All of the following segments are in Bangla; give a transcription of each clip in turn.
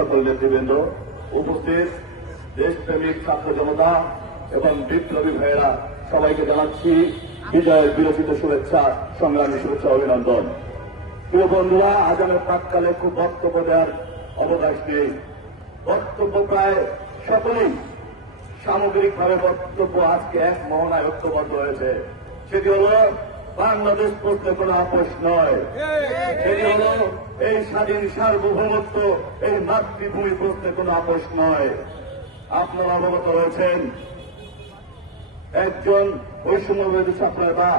সকল নেতৃবৃন্দ, উপস্থিত দেশপ্রেমিক ছাত্র জনতা এবং বিপ্লবী ভাইয়েরা, সবাইকে জানাচ্ছি বিজয়ের বিরচিত শুভেচ্ছা, সংগ্রামী শুভেচ্ছা, অভিনন্দন। প্রিয় বন্ধুরা, আজানের প্রাককালে খুব বক্তব্য দেওয়ার অবকাশ নেই। বক্তব্য প্রায় সকলেই সামগ্রিকভাবে বক্তব্য আজকে এক মহনায় ঐক্যবদ্ধ হয়েছে। সেটি হল বাংলাদেশ প্রশ্নে কোনো আপোষ নয়। সেটি হল এই স্বাধীন সার্বভৌমত্ব, এই মাতৃভূমি প্রশ্নে কোনো আপোষ নয়। আপনারা অবগত রয়েছেন, একজন বৈষম্যবিরোধী ছাত্র নেতা,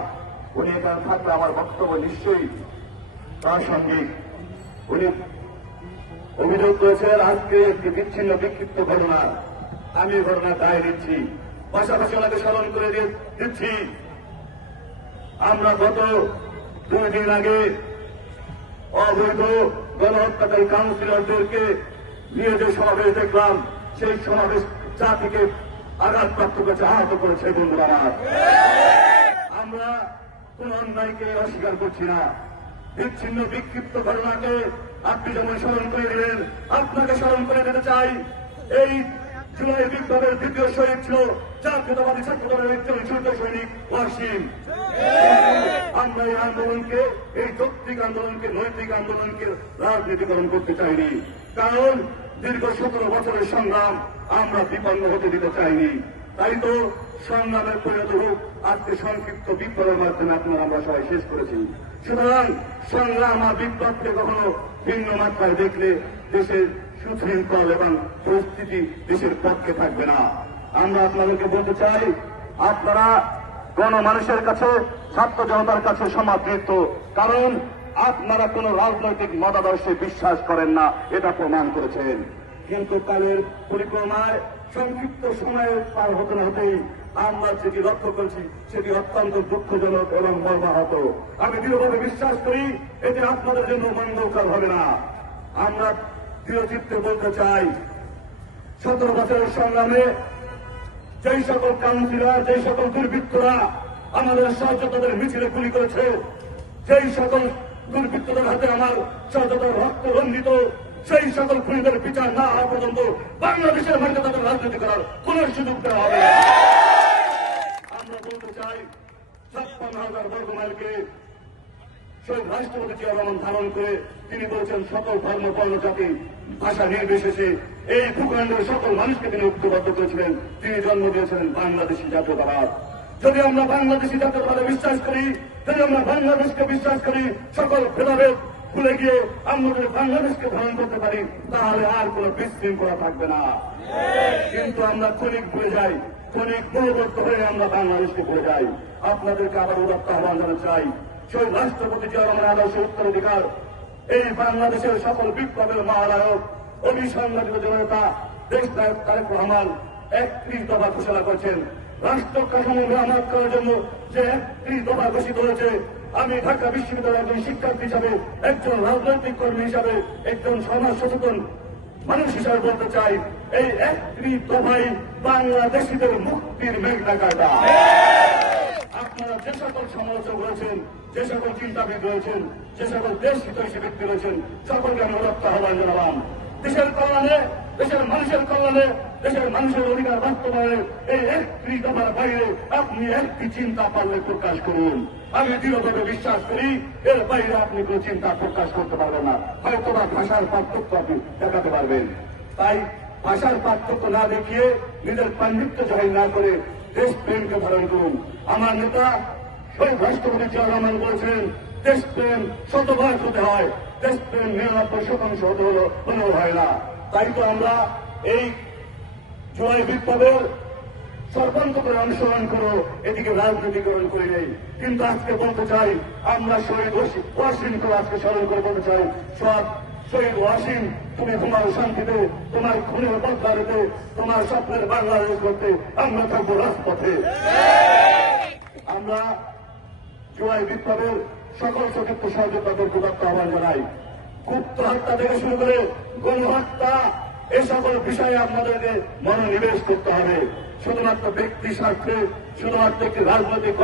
উনি এখানে থাকলে আমার বক্তব্য নিশ্চয়ই প্রাসঙ্গিক। উনি অভিযোগ করেছেন আজকে একটি বিচ্ছিন্ন বিক্ষিপ্ত ঘটনা। আমি এই ঘটনা দায় দিচ্ছি, পাশাপাশি ওনাকে স্মরণ করে দিচ্ছি, আমরা গত 2 দিন আগে অবৈধ গণহত্যাকারী কাউন্সিলরদেরকে নিয়ে যে সমাবেশ দেখলাম, সেই সমাবেশ জাতিকে আঘাতপ্রাপ্ত করেছে, আহত করেছে। বন্ধুরা আমার, আমরা কোন অন্যায়কে অস্বীকার করছি না। বিচ্ছিন্ন বিক্ষিপ্ত ঘটনাকে আপনি যেমন স্মরণ করে দিলেন, আপনাকে স্মরণ করে দিতে চাই, এই জুলাই বিপ্লবের দ্বিতীয় শহীদ ছিল জাতীয়তাবাদী ছাত্র দলের একজন ছোট সৈনিক ওয়াসিম। আমরা এই আন্দোলনকে, এই যৌক্তিক আন্দোলনকে, নৈতিক আন্দোলনকে রাজনীতিকরণ করতে চাইনি, কারণ দীর্ঘ 17 বছরের সংগ্রাম আমরা বিপন্ন হতে দিতে চাইনি। তাই তো সংগ্রামের পরিণত রূপ আজকে সংক্ষিপ্ত বিপ্লবের মাধ্যমে আপনারা আমরা সবাই শেষ করেছি। সুতরাং সংগ্রাম আর বিপ্লবকে কখনো ভিন্ন মাত্রায় দেখলে দেশের সুশৃঙ্খল এবং পরিস্থিতি দেশের পক্ষে থাকবে না। আমরা আপনাদেরকে বলতে চাই, আপনারা গণমানুষের কাছে, ছাত্র জনতার কাছে সমাদৃত, কারণ আপনারা কোন রাজনৈতিক মতাদর্শে বিশ্বাস করেন না, এটা প্রমাণ করেছেন। কিন্তু কালের পরিক্রমায় সংক্ষিপ্ত সময়ে পার হতে না হতেই আমরা যেটি লক্ষ্য করছি সেটি অত্যন্ত দুঃখজনক এবং মর্মাহত। আমি দৃঢ়ভাবে বিশ্বাস করি এটি আপনাদের জন্য মঙ্গলকর হবে না। আমরা দৃঢ়চিত্তে বলতে চাই, 17 বছরের সংগ্রামে যেই সকল কাউন্সিলর, যেই সকল দুর্বৃত্তরা আমাদের সহযোদ্ধাদের মিছিলে গুলি করেছে, যেই সকল দুর্বৃত্তদের হাতে আমার সহযোদ্ধার রক্ত রঞ্জিত, সেই সকল খুনিদের বিচার না হওয়া পর্যন্ত বাংলাদেশের মাটিতে তাদের রাজনীতি করার কোন সুযোগ দেওয়া হবে। আমরা বলতে চাই, 56,000 বর্গমাইলকে শহীদ রাষ্ট্রপতি জিয়া রহমান ধারণ করে তিনি বলেছেন সকল ধর্ম, বর্ণ, জাতি, ভাষা নির্বিশেষে এই ভূখণ্ডের সকল মানুষকে তিনি ঐক্যবদ্ধ করেছিলেন। তিনি জন্ম দিয়েছিলেন বাংলাদেশী জাতীয়তাবাদ। যদি আমরা বাংলাদেশী জাতীয়তাবাদে বিশ্বাস করি, যদি আমরা বাংলাদেশকে বিশ্বাস করি, সকল ভেদাভেদ ভুলে গিয়ে আমরা যদি বাংলাদেশকে ধারণ করতে পারি, তাহলে আর কোন বিশৃঙ্খলা থাকবে না। কিন্তু আমরা ক্ষণিক ভুলে যাই, ক্ষণিক মনোবদ্ধ হয়ে আমরা বাংলাদেশকে ভুলে যাই। আপনাদেরকে আবার উদাত্ত আহ্বান জানাতে চাই, সেই রাষ্ট্রপতি জিয়া রহমানের আদর্শের উত্তরাধিকার, এই বাংলাদেশের সকল বিপ্লবের মহানায়ক, অভিসংগঠিত জনতা দেশনায়ক তারেক রহমান 31 দফা ঘোষণা করেছেন। রাষ্ট্র কাঠামো মেরামত করার জন্য যে 31 দফা ঘোষিত হয়েছে, আমি ঢাকা বিশ্ববিদ্যালয়ের একজন শিক্ষার্থী হিসাবে, একজন রাজনৈতিক কর্মী হিসাবে, একজন সমাজ সচেতন মানুষ হিসাবে বলতে চাই, এই 31 দফাই বাংলাদেশিদের মুক্তির মেঘনা কায়দা। আপনারা যে সকল সমালোচক রয়েছেন, যে সকল চিন্তাবিদ রয়েছেন, যে সকল দেশ হিতৈষী ব্যক্তি রয়েছেন, সকলকে আমি উদাত্ত আহ্বান জানালাম, দেশের কল্যাণে, দেশের মানুষের কল্যাণে, দেশের মানুষের অধিকার বাস্তবায়নে এই 31 দফার বাইরে আপনি একটি চিন্তা পারলে প্রকাশ করুন। আমি দৃঢ়ভাবে বিশ্বাস করি এর বাইরে আপনি কোন চিন্তা প্রকাশ করতে পারবেন না। হয়তো বা ভাষার পার্থক্য আপনি দেখাতে পারবেন। তাই ভাষার পার্থক্য না দেখিয়ে, নিজের পাণ্ডিত্য জয় না করে দেশপ্রেমকে ধারণ করুন। আমার নেতা শহীদ রাষ্ট্রপতি জিয়া রহমান বলেছেন, দেশপ্রেম শতভাগ হতে হয়, দেশপ্রেম 99% হতে হলেও হয় না। তাই তো আমরা এই জুলাই বিপ্লবের সর্বান্তরে অনুসরণ করো, এদিকে রাজনীতিকরণ করে নেই। কিন্তু আজকে বলতে চাই, আমরা শহীদ ওয়াসিমকে আজকে স্মরণ করে বলতে চাই, সব শহীদ ওয়াসিম, তুমি তোমার শান্তিতে, তোমার খুনের বদলাতে, তোমার স্বপ্নের বাংলাদেশ করতে আমরা থাকবো রাজপথে। আমরা জুলাই বিপ্লবের সকল সতীর্থ সহযোগিতাদেরকে উদাত্ত আহ্বান জানাই। গুপ্ত হত্যা থেকে শুরু করে গণহত্যা, এই সকল বিষয়ে আপনাদেরকে মনোনিবেশ করতে হবে। শুধুমাত্র ব্যক্তি স্বার্থে, শুধুমাত্র একটি রাজনৈতিক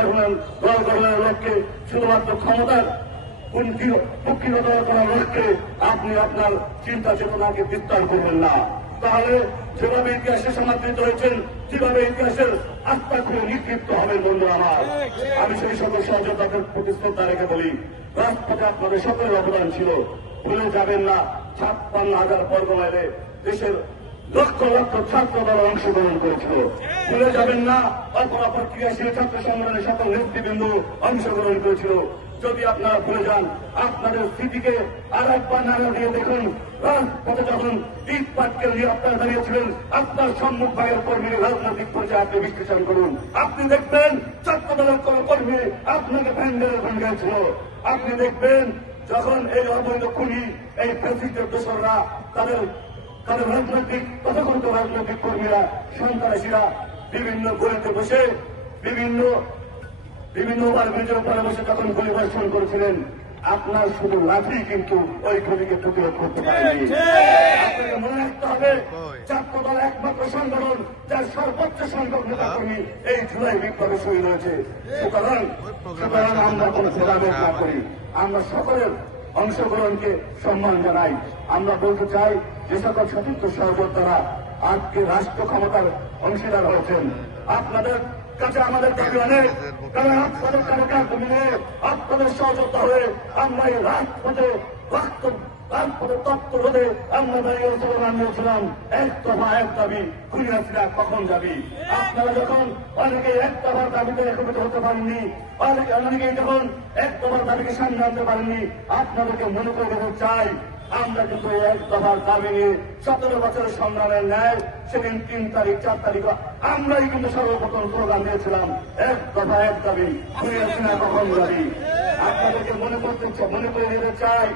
দল গঠনের লক্ষ্যে, শুধুমাত্র ক্ষমতার কুক্ষিগত করার লক্ষ্যে আপনি আপনার চিন্তা চেতনাকে বিস্তার করবেন না। তাহলে যেভাবে ইতিহাসে সমাদৃত হয়েছেন, যেভাবে ইতিহাসের আস্থা খুলে নিক্ষিপ্ত হবে বন্ধু আমার। আমি সেই সকল সহযোগিতাদের প্রতি শ্রদ্ধা রেখে বলি, রাজপথে আপনাদের সকলের অবদান ছিল, ভুলে যাবেন না। 56,000 বর্গ মাইলে দেশের লক্ষ লক্ষ ছাত্র দল অংশগ্রহণ করেছিল, ভুলে যাবেন না। অপরাপর ক্রিয়াশীল ছাত্র সংগ্রামের সকল নেতৃবৃন্দ অংশগ্রহণ করেছিল। যদি আপনারা ভুলে যান, আপনাদের স্মৃতিকে আর একবার নাড়া দিয়ে দেখুন। রাজপথে যখন ইট পাটকেল নিয়ে আপনারা দাঁড়িয়েছিলেন, আপনার সম্মুখ ভাগের কর্মীর রাজনৈতিক পর্যায়ে আপনি বিশ্লেষণ করুন। আপনি দেখবেন ছাত্র দলের কোন কর্মী আপনাকে ভ্যান্ডেলের ভেঙেছিল। আপনি দেখবেন যখন এই অবৈধ খুনি, এই ফ্যাসিস্টের দোসররা তাদের রাজনৈতিক তথাকথিত রাজনৈতিক কর্মীরা, সন্ত্রাসীরা বিভিন্ন গলিতে বসে বিভিন্ন ওভারব্রিজের উপরে বসে যখন গুলি বর্ষণ করেছিলেন, আপনার শুধু লাঠি কিন্তু ওই গুলিকে প্রতিরোধ করতে পারেনি। আপনাকে মনে রাখতে হবে, ছাত্র দল একমাত্র সংগঠন যার সর্বোচ্চ সংখ্যক নেতাকর্মী এই জুলাই বিপ্লবে শহীদ হয়েছে। সুতরাং আমরা কোন ভেদাভেদ না করি, আমরা সকলের অংশগ্রহণকে সম্মান জানাই। আমরা বলতে চাই, যে সকল সতীর্থ সহযোদ্ধারা আজকে রাষ্ট্র ক্ষমতার অংশীদার হয়েছেন, আপনাদের কাছে আমাদের দাবি অনেক। কারণ আপনাদের তালিকা মিলে আপনাদের সহযোদ্ধা হয়ে আমরা এই রাজপথে তত্ত্ব রোধে আমরা দাঁড়িয়ে স্লোগান নিয়েছিলাম, এক দফা এক দাবি, খুনি হাসিনা কখন যাবি। আপনারা যখন অনেকে এক দফার দাবিতে একত্রিত হতে পারেননি, অনেকেই যখন এক দফার দাবিকে সামনে আনতে পারেননি, আপনাদেরকে মনে করে দিতে চাই, আমরা কিন্তু এক দফার দাবি নিয়ে 17 বছরের সংগ্রামের ন্যায় সেদিন 3 তারিখ 4 তারিখ আমরাই কিন্তু সর্বপ্রথম স্লোগান দিয়েছিলাম, এক দফা এক দাবি, খুনি হাসিনা কখন যাবি। আপনাদেরকে মনে করে দিতে চাই,